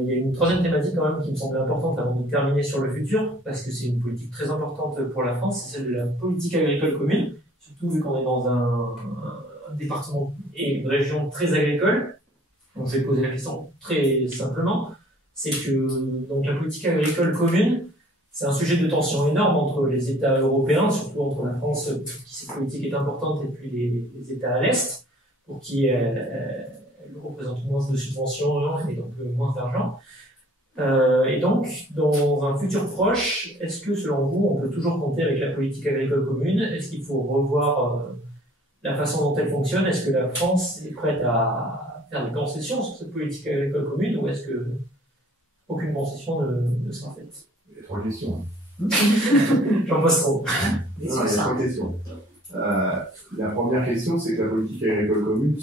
Il y a une troisième thématique quand même qui me semblait importante avant de terminer sur le futur, parce que c'est une politique très importante pour la France, c'est celle de la politique agricole commune, surtout vu qu'on est dans un département et une région très agricole. Donc je vais poser la question très simplement, c'est que donc la politique agricole commune, c'est un sujet de tension énorme entre les États européens, surtout entre la France, pour qui cette politique est importante, et puis les États à l'Est, pour qui elle représente moins de subventions et donc moins d'argent. Et donc, dans un futur proche, est-ce que, selon vous, on peut toujours compter avec la politique agricole commune? Est-ce qu'il faut revoir la façon dont elle fonctionne? Est-ce que la France est prête à faire des concessions sur cette politique agricole commune, ou est-ce que aucune concession ne sera faite? Il y a trois questions. J'en pose trop. Non, il y a trois questions. La première question, c'est que la politique agricole commune,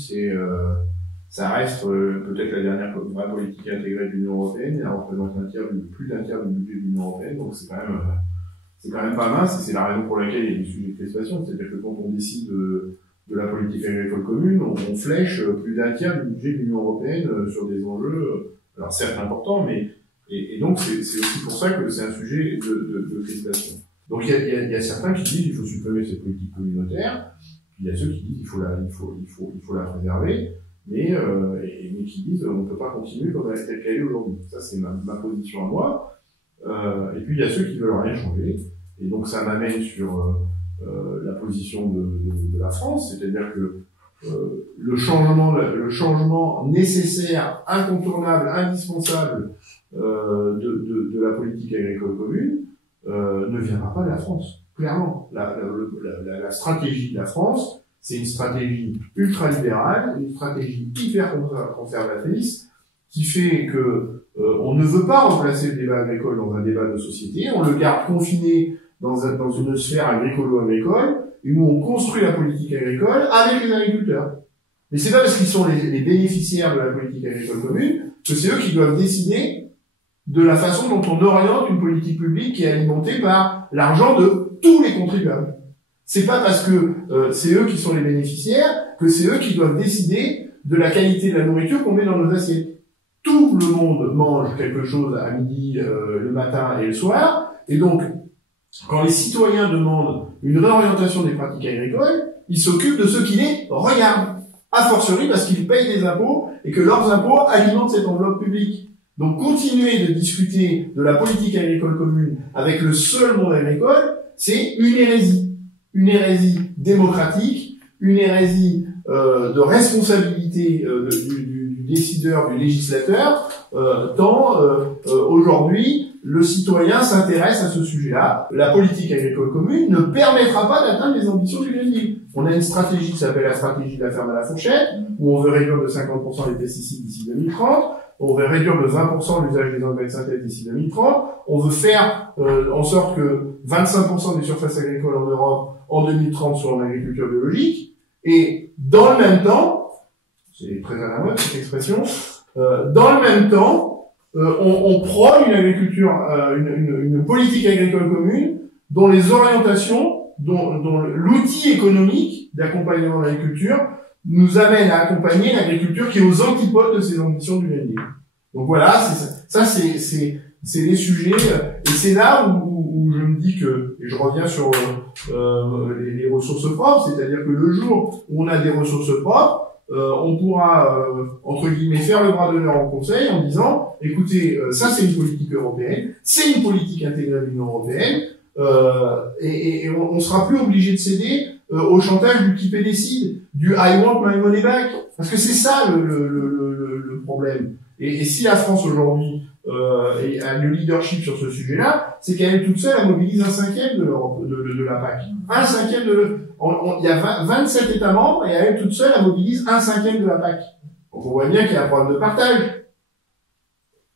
ça reste peut-être la dernière vraie politique intégrée de l'Union européenne. Elle représente plus d'un tiers du budget de l'Union européenne, donc c'est quand même pas mince, et c'est la raison pour laquelle il y a des sujets de crispation. C'est-à-dire que quand on décide de la politique agricole commune, on flèche plus d'un tiers du budget de l'Union européenne sur des enjeux, alors certes importants, mais et donc c'est aussi pour ça que c'est un sujet de crispation. Donc il y a certains qui disent qu'il faut supprimer cette politique communautaire, puis il y a ceux qui disent qu'il faut la préserver. Mais qui disent on ne peut pas continuer comme telle qu'elle est aujourd'hui. Ça, c'est ma position à moi. Et puis, il y a ceux qui veulent rien changer. Et donc, ça m'amène sur la position de la France, c'est-à-dire que le changement nécessaire, incontournable, indispensable de la politique agricole commune ne viendra pas de la France. Clairement, la stratégie de la France, c'est une stratégie ultralibérale, une stratégie hyper conservatrice, qui fait que on ne veut pas remplacer le débat agricole dans un débat de société, on le garde confiné dans une sphère agricolo-agricole, où on construit la politique agricole avec les agriculteurs. Mais c'est pas parce qu'ils sont les bénéficiaires de la politique agricole commune que c'est eux qui doivent décider de la façon dont on oriente une politique publique qui est alimentée par l'argent de tous les contribuables. C'est pas parce que c'est eux qui sont les bénéficiaires que c'est eux qui doivent décider de la qualité de la nourriture qu'on met dans nos assiettes. Tout le monde mange quelque chose à midi, le matin et le soir, et donc quand les citoyens demandent une réorientation des pratiques agricoles, ils s'occupent de ceux qui les regardent, a fortiori parce qu'ils payent des impôts et que leurs impôts alimentent cette enveloppe publique. Donc continuer de discuter de la politique agricole commune avec le seul monde agricole, c'est une hérésie. Une hérésie démocratique, une hérésie de responsabilité du décideur, du législateur, tant aujourd'hui le citoyen s'intéresse à ce sujet-là. La politique agricole commune ne permettra pas d'atteindre les ambitions du Green Deal. On a une stratégie qui s'appelle la stratégie de la ferme à la fourchette, où on veut réduire de 50% les pesticides d'ici 2030, on veut réduire de 20% l'usage des engrais de synthèse d'ici 2030, on veut faire en sorte que 25% des surfaces agricoles en Europe en 2030 soient en agriculture biologique, et dans le même temps, c'est très à la mode cette expression, dans le même temps, on prône une agriculture, une politique agricole commune dont les orientations, dont l'outil économique d'accompagnement de l'agriculture nous amène à accompagner l'agriculture qui est aux antipodes de ces ambitions du Green Deal. Donc voilà, c'est les sujets, et c'est là où je me dis que, et je reviens sur les ressources propres, c'est-à-dire que le jour où on a des ressources propres, on pourra, entre guillemets, faire le bras d'honneur au Conseil en disant, écoutez, ça c'est une politique européenne, c'est une politique intégrée de l'Union européenne, et on sera plus obligé de céder au chantage du qui paie décide, du I want my money back, parce que c'est ça le problème. Et si la France aujourd'hui a le leadership sur ce sujet-là, c'est qu'elle toute seule, elle mobilise 1/5 de la PAC. 1/5 il y a 27 États membres et elle toute seule, elle mobilise 1/5 de la PAC. Donc on voit bien qu'il y a un problème de partage.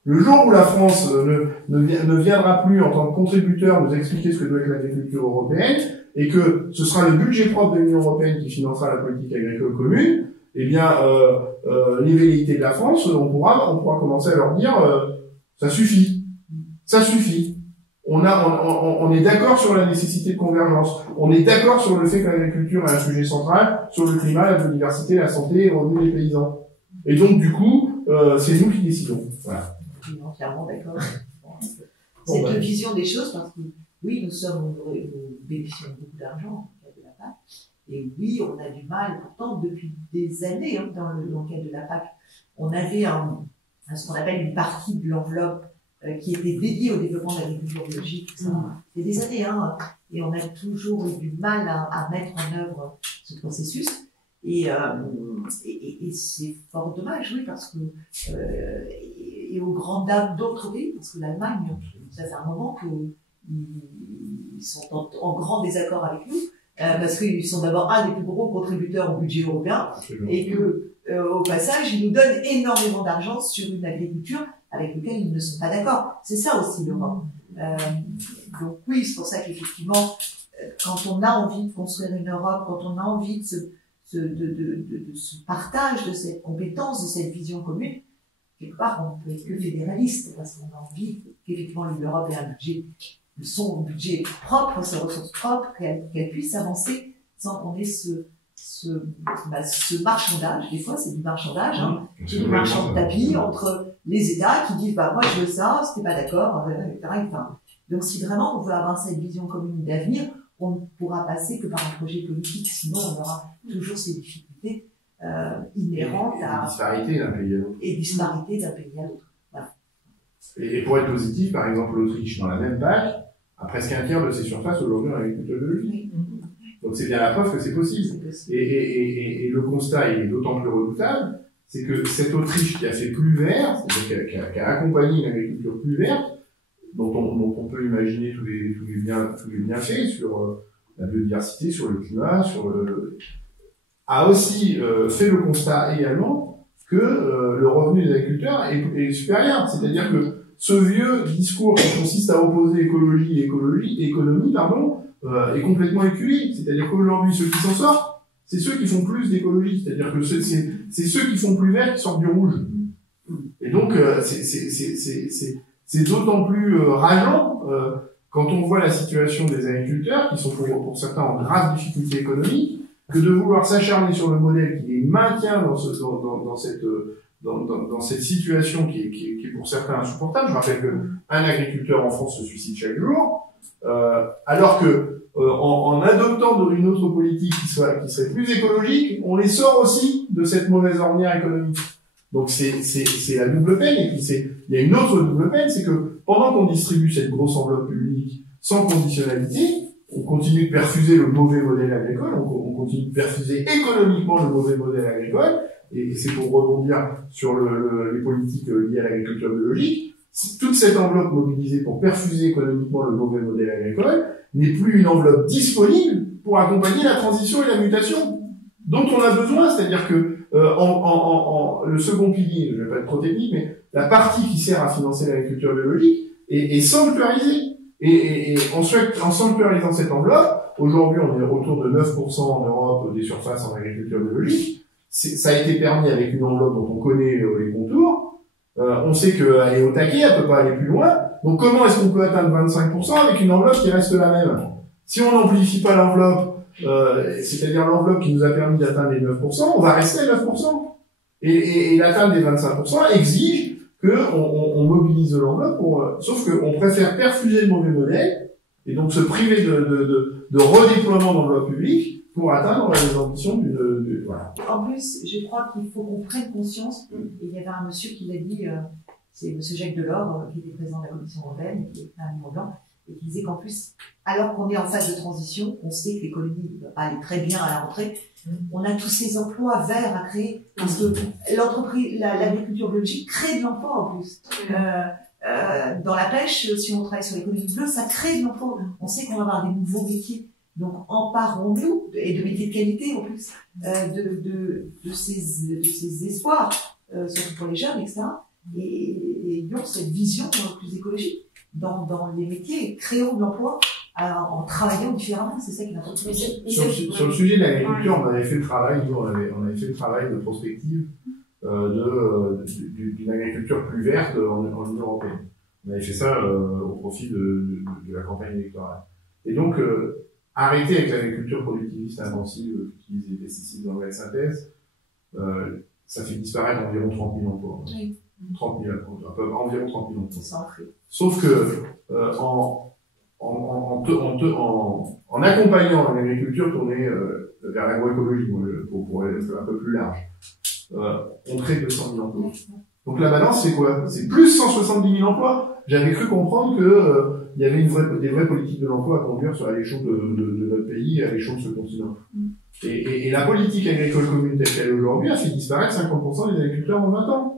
Le jour où la France ne viendra plus en tant que contributeur nous expliquer ce que doit être l'agriculture européenne, et que ce sera le budget propre de l'Union européenne qui financera la politique agricole commune, eh bien, les velléités de la France, on pourra commencer à leur dire, ça suffit. Ça suffit. On est d'accord sur la nécessité de convergence. On est d'accord sur le fait que l'agriculture est un sujet central sur le climat, la biodiversité, la santé et le revenu des paysans. Et donc, du coup, c'est nous qui décidons. Voilà. Je suis entièrement d'accord. Cette vision des choses, parce que oui, nous bénéficions beaucoup d'argent dans le cadre de la PAC, et oui, on a du mal, pourtant, depuis des années, hein, dans le cadre de la PAC, on avait ce qu'on appelle une partie de l'enveloppe qui était dédiée au développement de l'agriculture biologique. C'est des années, hein, et on a toujours eu du mal à mettre en œuvre ce processus. Et c'est fort dommage, oui, parce que et aux grandes dames d'autres pays, parce que l'Allemagne, ça fait un moment qu'ils sont en grand désaccord avec nous, parce qu'ils sont d'abord un des plus gros contributeurs au budget européen, et que au passage, ils nous donnent énormément d'argent sur une agriculture avec laquelle ils ne sont pas d'accord. C'est ça aussi l'Europe. Donc oui, c'est pour ça qu'effectivement, quand on a envie de construire une Europe, quand on a envie de ce partage de cette compétence, de cette vision commune, quelque part, on ne peut être que fédéraliste, parce qu'on a envie qu'effectivement l'Europe ait un budget, son budget propre, ses ressources propres, qu'elle puisse avancer sans qu'on ait ce marchandage. Des fois, c'est du marchandage, hein. C'est du marchand de tapis entre les États qui disent, bah, moi, je veux ça, si t'es pas d'accord, etc. Enfin, donc, si vraiment on veut avoir cette vision commune d'avenir, on ne pourra passer que par un projet politique, sinon on aura toujours ces difficultés inhérentes à disparité d'un pays à l'autre. Et disparité d'un pays à l'autre. Voilà. Et pour être positif, par exemple, l'Autriche, dans la même PAC, a presque un tiers de ses surfaces aujourd'hui en agriculture biologique. Donc c'est bien la preuve que c'est possible. Et le constat est d'autant plus redoutable, c'est que cette Autriche qui a fait plus vert, c'est-à-dire qui a accompagné une agriculture plus verte, dont on peut imaginer tous les bienfaits sur la biodiversité, sur le climat, a aussi fait le constat également que le revenu des agriculteurs est supérieur. C'est-à-dire que ce vieux discours qui consiste à opposer économie, est complètement éculé. C'est-à-dire qu'aujourd'hui, ceux qui s'en sortent, c'est ceux qui font plus d'écologie. C'est-à-dire que c'est ceux qui font plus vert qui sortent du rouge. Et donc, c'est d'autant plus rageant quand on voit la situation des agriculteurs, qui sont pour certains en grave difficulté économique, que de vouloir s'acharner sur le modèle qui les maintient dans cette situation qui est pour certains insupportable. Je rappelle qu'un agriculteur en France se suicide chaque jour, alors que en adoptant une autre politique qui serait plus écologique, on les sort aussi de cette mauvaise ornière économique. Donc c'est la double peine. Et puis il y a une autre double peine, c'est que pendant qu'on distribue cette grosse enveloppe publique sans conditionnalité, on continue de perfuser le mauvais modèle agricole, on continue de perfuser économiquement le mauvais modèle agricole, et c'est pour rebondir sur les politiques liées à l'agriculture biologique. Toute cette enveloppe mobilisée pour perfuser économiquement le mauvais modèle agricole n'est plus une enveloppe disponible pour accompagner la transition et la mutation dont on a besoin. C'est-à-dire que le second pilier, je vais pas être trop technique, mais la partie qui sert à financer l'agriculture biologique est sanctuarisée. Et en sanctuarisant cette enveloppe, aujourd'hui on est autour de 9% en Europe des surfaces en agriculture biologique. Ça a été permis avec une enveloppe dont on connaît les contours. On sait qu'elle est au taquet, elle peut pas aller plus loin. Donc comment est-ce qu'on peut atteindre 25% avec une enveloppe qui reste la même? Si on n'amplifie pas l'enveloppe, c'est-à-dire l'enveloppe qui nous a permis d'atteindre les 9%, on va rester à 9%. Et l'atteinte des 25% exige qu'on mobilise l'enveloppe sauf qu'on préfère perfuser le mauvais modèle et donc se priver de redéploiement d'enveloppe publique pour atteindre les ambitions voilà. En plus, je crois qu'il faut qu'on prenne conscience, et il y avait un monsieur qui l'a dit, c'est monsieur Jacques Delors, qui était président de la Commission européenne, qui est un livre blanc, et qui disait qu'en plus, alors qu'on est en phase de transition, on sait que l'économie ne va pas aller très bien à la rentrée, on a tous ces emplois verts à créer, parce que l'agriculture biologique crée de l'emploi en plus. Dans la pêche, si on travaille sur l'économie bleue, ça crée de l'emploi. On sait qu'on va avoir des nouveaux métiers. Donc, emparons-nous, et de métiers de qualité en plus, de ces espoirs. surtout pour les jeunes, etc. Et ayons cette vision plus écologique dans les métiers, créons de l'emploi en travaillant différemment, c'est ça qui est important. Sur le sujet de l'agriculture, on avait fait le travail, on avait fait le travail de prospective d'une agriculture plus verte en Union européenne. On avait fait ça au profit de la campagne électorale. Et donc, arrêter avec l'agriculture productiviste intensive qui utilise des pesticides d'engrais de synthèse, ça fait disparaître environ 30 000 emplois. Oui. 30 000, environ 30 000 emplois. Ça en fait. Sauf que, en accompagnant l'agriculture tournée vers l'agroécologie, pour être un peu plus large, on crée 200 000 emplois. Donc la balance, c'est quoi? C'est plus 170 000 emplois. J'avais cru comprendre que il y avait des vraies politiques de l'emploi à conduire à l'échelle de notre pays, à l'échelle de ce continent. Et la politique agricole commune telle qu'elle est aujourd'hui a fait disparaître 50% des agriculteurs en 20 ans.